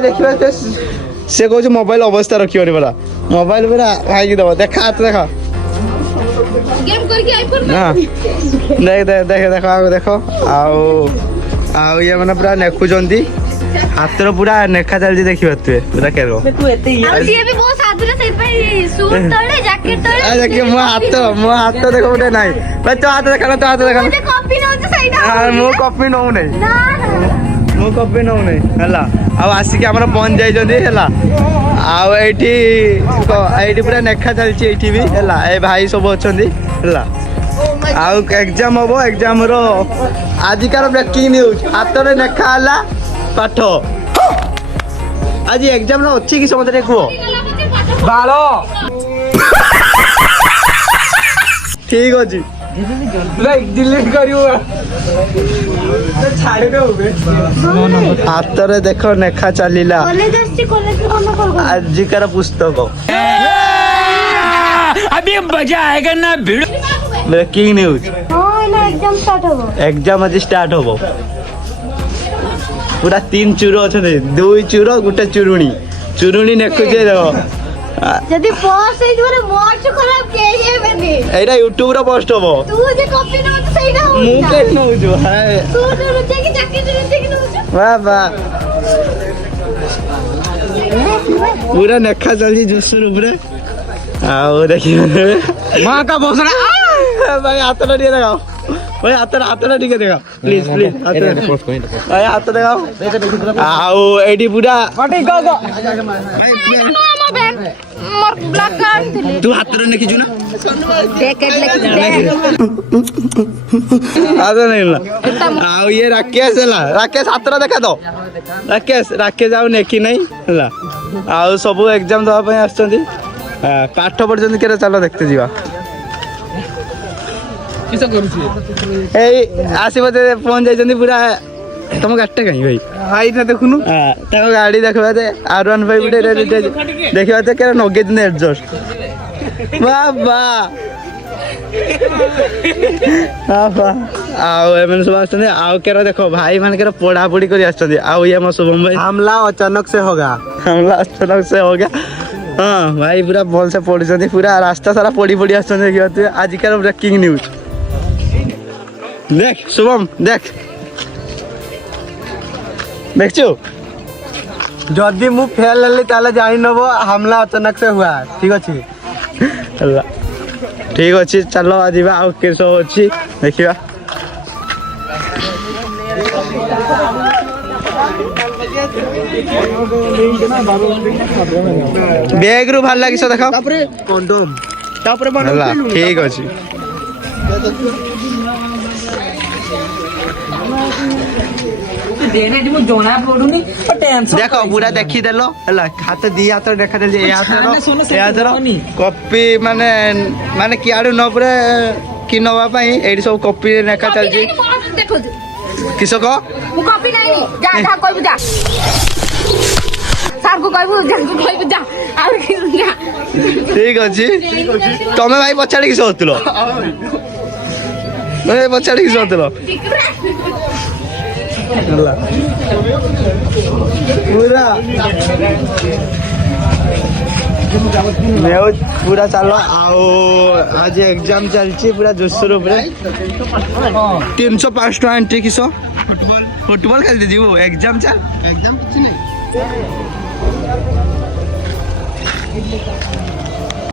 देखिए से कह मोबाइल अवस्था रखिए परा मोबाइल पूरा भाई दब देखा हाथ देखा देख देख देख देख देख आउ ये मैंने पूरा नेखुंट हाथ पूरा नेखा चलती देखी पारे पूरा केरो मो हाथ देख गोटे ना भाई तो हाथ देखा तो हाथ देखा मु कॉपी नौ नहीं मु कॉपी नौ नहीं आसिक आम पहुंच जाइला आईटी पूरा नेखा चलती भी है भाई सब अच्छा एग्जाम हम एग्जाम रो आजिकार ब्रेकिंग न्यूज हाथ में नेखा है पाठ आज एग्जाम अच्छी कि समझे कह बाल ठीक अच्छे डिलीट कर हाथ में देख नेखा चलला आजिकार पुस्तक अभी मजा आएगा ना ब्रेकिंग न्यूज एग्जाम आज स्टार्ट हम पूरा 3 चूर अच्छा 2 चूर गोटे चुरुणी चुरुणी नेखुचे जदी पोस्ट हे तोरे मार्च खराब के हेबेनी एटा YouTube रो पोस्ट होबो तू जे कॉपी न तो सहीटा हो मु के न हो जो हाय तू तो रुचे की चक्की रुचे की न हो वाह वाह पूरा नेखा चलजी जुसुर ऊपर आओ देखिए मां का भोसड़ा भाई हाथ न दिए लगाओ भाई हाथ न ठीक देखा प्लीज प्लीज भाई हाथ लगाओ आओ एडी पूरा पाटी गो गो मोर ब्लैक कार्ड थिले तू हाथ रे लिखि छु ना पैकेट लिखि दे आदा नहीं ला आओ ये राकेश हला राकेश हाथ रे देखा दो राकेश आउ नेकी नहीं हला आओ सब एग्जाम दवा पे आछथि पाठ पढ़छन केरे चलो देखते जीवा किसा करू ए आसी बजे पहुंच जाइछन पूरा तुम गाड़ीटा कहीं भाई हाई ना देखुनु ताको गाड़ी देखबा दे R1 भाई गुटे देखबा दे केरा नगे दिन एडजस्ट वाह वाह आओ एमन सब आछन आओ केरा देखो भाई मान केरा पढ़ा पढ़ी करी आछन आओ ये म शुभम भाई हमला अचानक से होगा हाँ भाई पूरा भल से पढ़ी पूरा रास्ता सारा पढ़ी पढ़ी आछन देखबा आजिकार ब्रेकिंग न्यूज देख शुभम देख देखो जदि मु फेल हली ताले जानि नबो हमला अचानक से हुआ ठीक अछि ठीक अच्छी चलो आज आउ के सब अच्छी देखा बैग रु बाहर किस देख ठीक अच्छी देख पूरा देखी देलो हाथ दी हाथ देखा कॉपी माने माने किआडू न पुरे कि नवा पई एडी सब कॉपी नेखा चलजी किस को मु कॉपी नहीं जा जा कोई जा सर को कोई जा और किस जा ठीक अछि तमे भाई पछाड़ी किस होतलो मैं पछाड़ी किस होतलो पूरा पूरा चलो आओ आज एग्जाम चलची पूरा जोशर ऊपर 305 टका एंट्री किस फुटबॉल खेल दीजिए वो एग्जाम चल एग्जाम कुछ नहीं